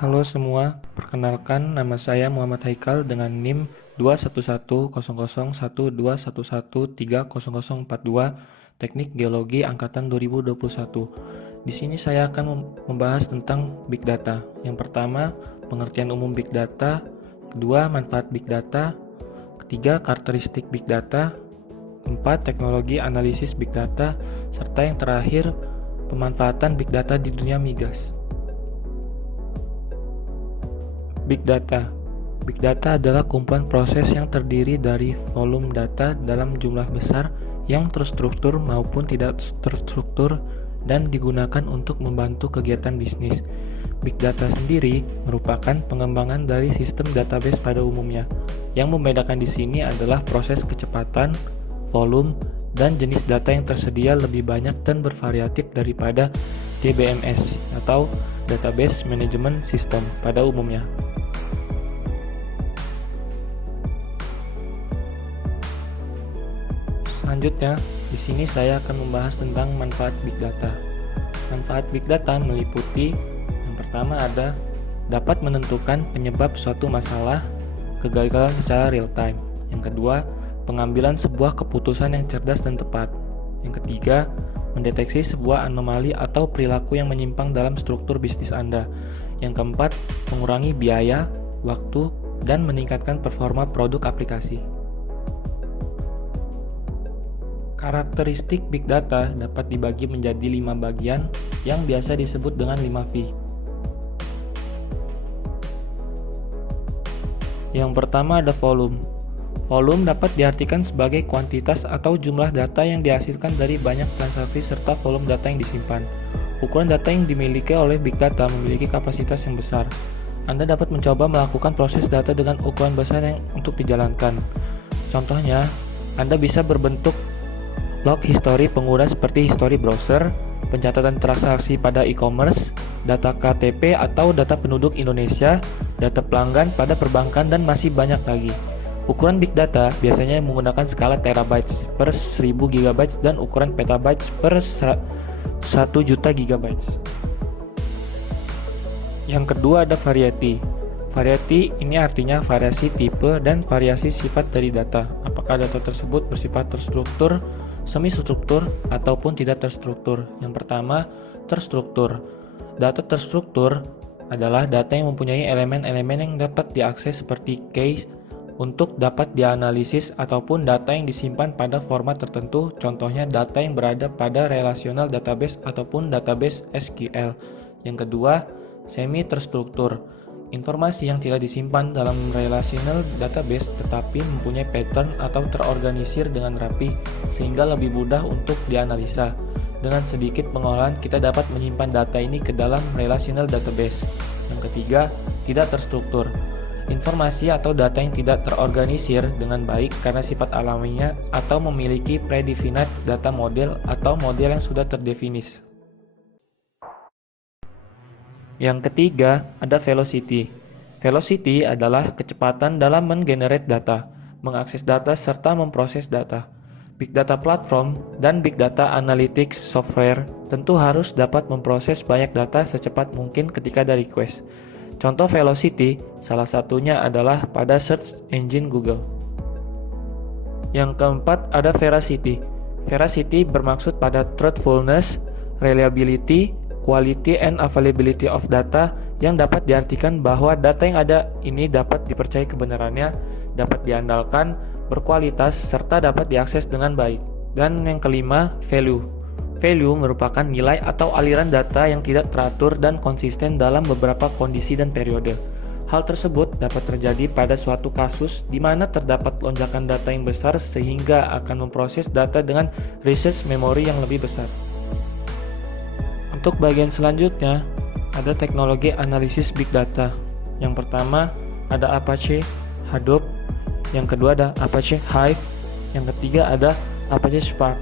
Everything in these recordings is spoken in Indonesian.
Halo semua, perkenalkan nama saya Muhammad Haikal dengan NIM 2110012113042 Teknik Geologi Angkatan 2021. Di sini saya akan membahas tentang Big Data. Yang pertama, pengertian umum Big Data. Kedua, manfaat Big Data. Ketiga, karakteristik Big Data. Keempat, teknologi analisis Big Data. Serta yang terakhir, pemanfaatan Big Data di dunia migas. Big Data. Big Data adalah kumpulan proses yang terdiri dari volume data dalam jumlah besar yang terstruktur maupun tidak terstruktur dan digunakan untuk membantu kegiatan bisnis. Big Data sendiri merupakan pengembangan dari sistem database pada umumnya. Yang membedakan di sini adalah proses kecepatan, volume, dan jenis data yang tersedia lebih banyak dan bervariatif daripada DBMS atau Database Management System pada umumnya. Selanjutnya, di sini saya akan membahas tentang manfaat Big Data. Manfaat Big Data meliputi yang pertama ada dapat menentukan penyebab suatu masalah, kegagalan secara real time. Yang kedua, pengambilan sebuah keputusan yang cerdas dan tepat. Yang ketiga, mendeteksi sebuah anomali atau perilaku yang menyimpang dalam struktur bisnis Anda. Yang keempat, mengurangi biaya, waktu, dan meningkatkan performa produk aplikasi. Karakteristik Big Data dapat dibagi menjadi 5 bagian yang biasa disebut dengan 5V. Yang pertama ada volume. Volume dapat diartikan sebagai kuantitas atau jumlah data yang dihasilkan dari banyak transaksi serta volume data yang disimpan. Ukuran data yang dimiliki oleh Big Data memiliki kapasitas yang besar. Anda dapat mencoba melakukan proses data dengan ukuran besar yang untuk dijalankan. Contohnya, Anda bisa berbentuk log history pengguna seperti history browser, pencatatan transaksi pada e-commerce, data KTP atau data penduduk Indonesia, data pelanggan pada perbankan, dan masih banyak lagi. Ukuran Big Data biasanya menggunakan skala terabytes per 1000 GB dan ukuran petabytes per 1 juta GB. Yang kedua ada variety. Variety ini artinya variasi tipe dan variasi sifat dari data. Apakah data tersebut bersifat terstruktur, semi-struktur, ataupun tidak terstruktur. Yang pertama, terstruktur. Data terstruktur adalah data yang mempunyai elemen-elemen yang dapat diakses seperti case untuk dapat dianalisis ataupun data yang disimpan pada format tertentu, contohnya data yang berada pada relational database ataupun database SQL. Yang kedua, semi-terstruktur. Informasi yang tidak disimpan dalam relational database tetapi mempunyai pattern atau terorganisir dengan rapi sehingga lebih mudah untuk dianalisa. Dengan sedikit pengolahan kita dapat menyimpan data ini ke dalam relational database. Yang ketiga, tidak terstruktur. Informasi atau data yang tidak terorganisir dengan baik karena sifat alaminya atau memiliki predefinite data model atau model yang sudah terdefinis. Yang ketiga, ada velocity. Velocity adalah kecepatan dalam menggenerate data, mengakses data, serta memproses data. Big Data Platform dan Big Data Analytics Software tentu harus dapat memproses banyak data secepat mungkin ketika ada request. Contoh velocity, salah satunya adalah pada search engine Google. Yang keempat, ada veracity. Veracity bermaksud pada truthfulness, reliability, quality and availability of data, yang dapat diartikan bahwa data yang ada ini dapat dipercaya kebenarannya, dapat diandalkan, berkualitas, serta dapat diakses dengan baik. Dan yang kelima, value. Value merupakan nilai atau aliran data yang tidak teratur dan konsisten dalam beberapa kondisi dan periode. Hal tersebut dapat terjadi pada suatu kasus di mana terdapat lonjakan data yang besar sehingga akan memproses data dengan resource memory yang lebih besar. Untuk bagian selanjutnya, ada teknologi analisis Big Data. Yang pertama, ada Apache Hadoop. Yang kedua ada Apache Hive. Yang ketiga ada Apache Spark.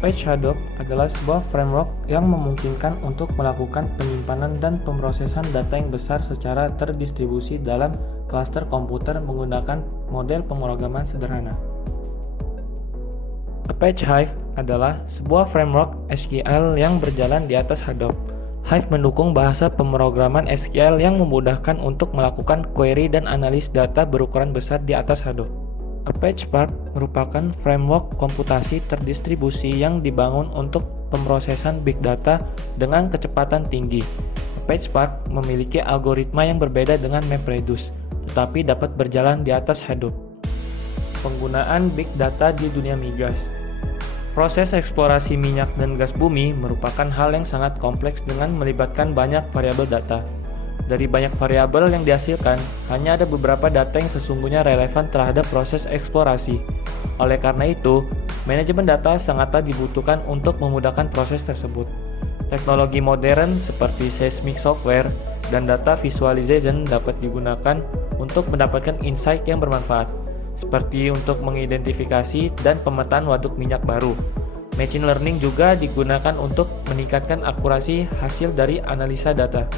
Apache Hadoop adalah sebuah framework yang memungkinkan untuk melakukan penyimpanan dan pemrosesan data yang besar secara terdistribusi dalam klaster komputer menggunakan model pemrograman sederhana. Apache Hive adalah sebuah framework SQL yang berjalan di atas Hadoop. Hive mendukung bahasa pemrograman SQL yang memudahkan untuk melakukan query dan analis data berukuran besar di atas Hadoop. Apache Spark merupakan framework komputasi terdistribusi yang dibangun untuk pemrosesan big data dengan kecepatan tinggi. Apache Spark memiliki algoritma yang berbeda dengan MapReduce, tetapi dapat berjalan di atas Hadoop. Penggunaan big data di dunia migas. Proses eksplorasi minyak dan gas bumi merupakan hal yang sangat kompleks dengan melibatkan banyak variabel data. Dari banyak variabel yang dihasilkan, hanya ada beberapa data yang sesungguhnya relevan terhadap proses eksplorasi. Oleh karena itu, manajemen data sangatlah dibutuhkan untuk memudahkan proses tersebut. Teknologi modern seperti seismic software dan data visualization dapat digunakan untuk mendapatkan insight yang bermanfaat, seperti untuk mengidentifikasi dan pemetaan waduk minyak baru. Machine learning juga digunakan untuk meningkatkan akurasi hasil dari analisa data.